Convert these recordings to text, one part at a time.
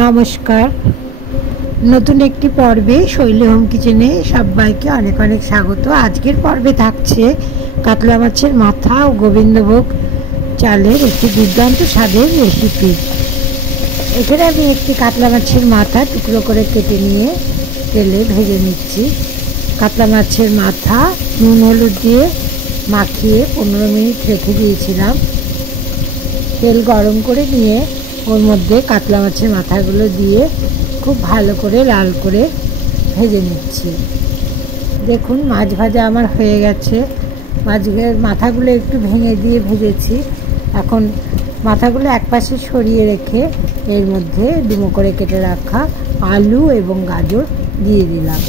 নমস্কার, নতুন একটি পর্বে শৈলী হোম কিচেনে সবাইকে অনেক অনেক স্বাগত। আজকের পর্বে থাকছে কাতলা মাছের মাথা ও গোবিন্দভোগ চালের একটি দুর্দান্ত স্বাদের রেসিপি। এখানে আমি একটি কাতলা মাছের মাথা টুকরো করে কেটে নিয়ে তেলে ভেজে নিচ্ছি। কাতলা মাছের মাথা নুন হলুদ দিয়ে মাখিয়ে 15 মিনিট রেখে দিয়েছিলাম। তেল গরম করে নিয়ে ওর মধ্যে কাতলা মাছের মাথাগুলো দিয়ে খুব ভালো করে লাল করে ভেজে নিচ্ছি। দেখুন মাছ ভাজা আমার হয়ে গেছে। মাছের মাথাগুলো একটু ভেঙে দিয়ে ভেজেছি। এখন মাথাগুলো একপাশে সরিয়ে রেখে এর মধ্যে ডুমো করে কেটে রাখা আলু এবং গাজর দিয়ে দিলাম।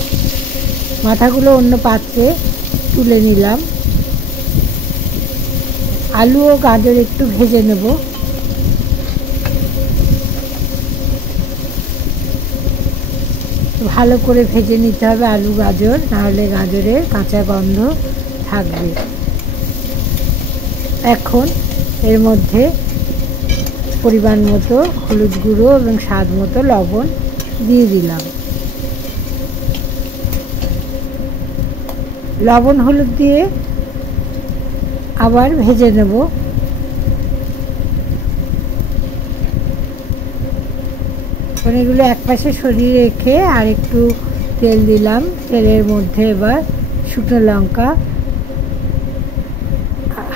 মাথাগুলো অন্য পাত্রে তুলে নিলাম। আলু ও গাজর একটু ভেজে নেব। ভালো করে ভেজে নিতে হবে আলু গাজর, নাহলে গাজরের কাঁচা গন্ধ থাকবে। এখন এর মধ্যে পরিমাণ মতো হলুদ গুঁড়ো এবং স্বাদ মতো লবণ দিয়ে দিলাম। লবণ হলুদ দিয়ে আবার ভেজে নেব। এগুলো একপাশে সরিয়ে রেখে আর একটু তেল দিলাম। তেলের মধ্যে এবার শুকনো লঙ্কা,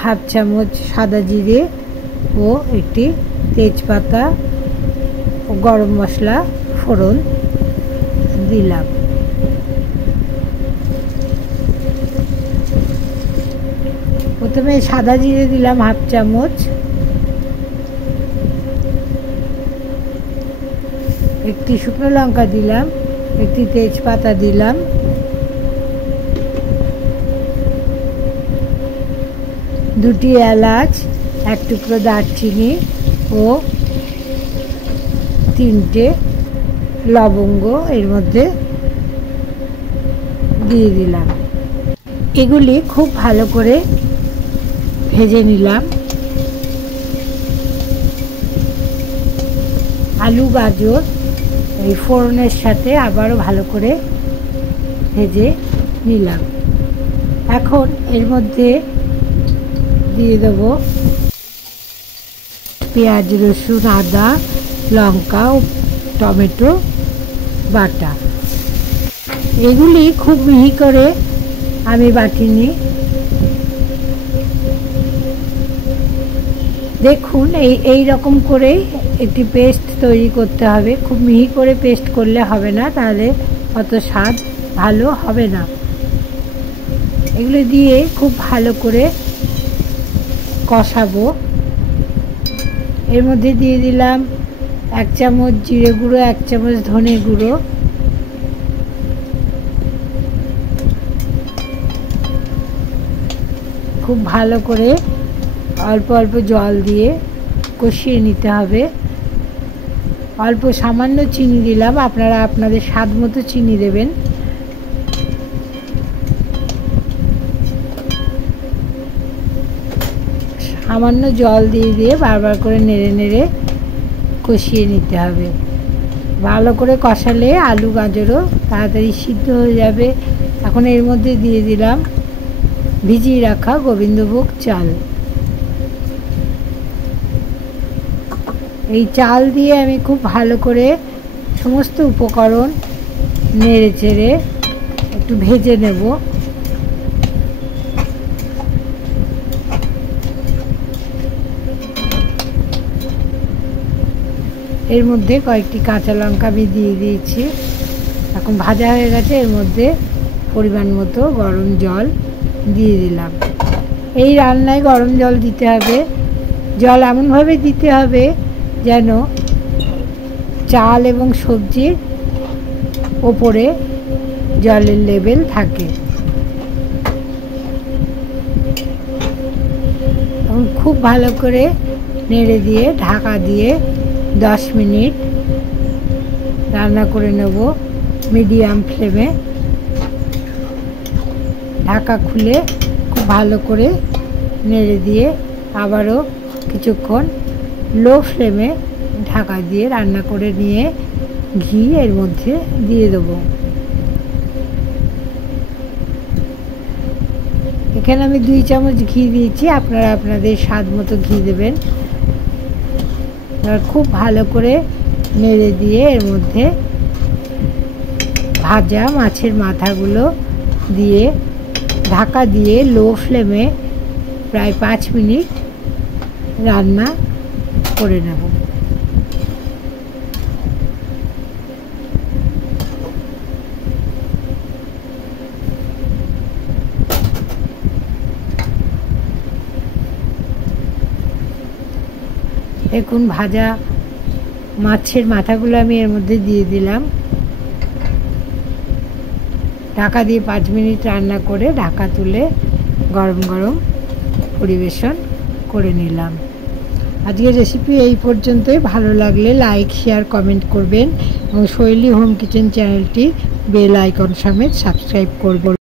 হাফ চামচ সাদা জিরে ও একটি তেজপাতা ও গরম মশলা ফোড়ন দিলাম। প্রথমে সাদা জিরে দিলাম হাফ চামচ, একটি শুকনো লঙ্কা দিলাম, একটি তেজপাতা দিলাম, দুটি এলাচ, এক টুকরো দারচিনি ও 3টে লবঙ্গ এর মধ্যে দিয়ে দিলাম। এগুলি খুব ভালো করে ভেজে নিলাম। আলু গাজর এই ফোড়নের সাথে আবারও ভালো করে ভেজে নিলাম। এখন এর মধ্যে দিয়ে দেব পেঁয়াজ, রসুন, আদা, লঙ্কা ও টমেটো বাটা। এগুলি খুব মিহি করে আমি বাটিনি। দেখুন এই রকম করেই একটি পেস্ট তৈরি করতে হবে। খুব মিহি করে পেস্ট করলে হবে না, তাহলে অত স্বাদ ভালো হবে না। এগুলো দিয়ে খুব ভালো করে কষাবো। এর মধ্যে দিয়ে দিলাম 1 চামচ জিরে গুঁড়ো, 1 চামচ ধনে গুঁড়ো, খুব ভালো করে অল্প অল্প জল দিয়ে কষিয়ে নিতে হবে। অল্প সামান্য চিনি দিলাম, আপনারা আপনাদের স্বাদ মতো চিনি দেবেন। সামান্য জল দিয়ে দিয়ে বারবার করে নেড়ে নেড়ে কষিয়ে নিতে হবে। ভালো করে কষালে আলু গাজরও তাড়াতাড়ি সিদ্ধ হয়ে যাবে। এখন এর মধ্যে দিয়ে দিলাম ভিজিয়ে রাখা গোবিন্দভোগ চাল। এই চাল দিয়ে আমি খুব ভালো করে সমস্ত উপকরণ নেড়ে চেড়ে একটু ভেজে নেব। এর মধ্যে কয়েকটি কাঁচা লঙ্কা আমি দিয়ে দিয়েছি। এখন ভাজা হয়ে গেছে। এর মধ্যে পরিমাণ মতো গরম জল দিয়ে দিলাম। এই রান্নায় গরম জল দিতে হবে। জল এমনভাবে দিতে হবে যেন চাল এবং সবজির ওপরে জলের লেভেল থাকে। এবং খুব ভালো করে নেড়ে দিয়ে ঢাকা দিয়ে 10 মিনিট রান্না করে নেব মিডিয়াম ফ্লেমে। ঢাকা খুলে খুব ভালো করে নেড়ে দিয়ে আবারও কিছুক্ষণ লো ফ্লেমে ঢাকা দিয়ে রান্না করে নিয়ে ঘি এর মধ্যে দিয়ে দেবো। এখানে আমি 2 চামচ ঘি দিয়েছি, আপনারা আপনাদের স্বাদ মতো ঘি দেবেন। আর খুব ভালো করে নেড়ে দিয়ে এর মধ্যে ভাজা মাছের মাথাগুলো দিয়ে ঢাকা দিয়ে লো ফ্লেমে প্রায় 5 মিনিট রান্না করে নেব। দেখুন ভাজা মাছের মাথাগুলো আমি এর মধ্যে দিয়ে দিলাম। ঢাকা দিয়ে 5 মিনিট রান্না করে ঢাকা তুলে গরম গরম পরিবেশন করে নিলাম। আজকের রেসিপি এই পর্যন্তই। ভালো লাগলে লাইক, শেয়ার, কমেন্ট করবেন এবং শৈলী হোম কিচেন চ্যানেলটি বেল আইকন সমেত সাবস্ক্রাইব করবেন।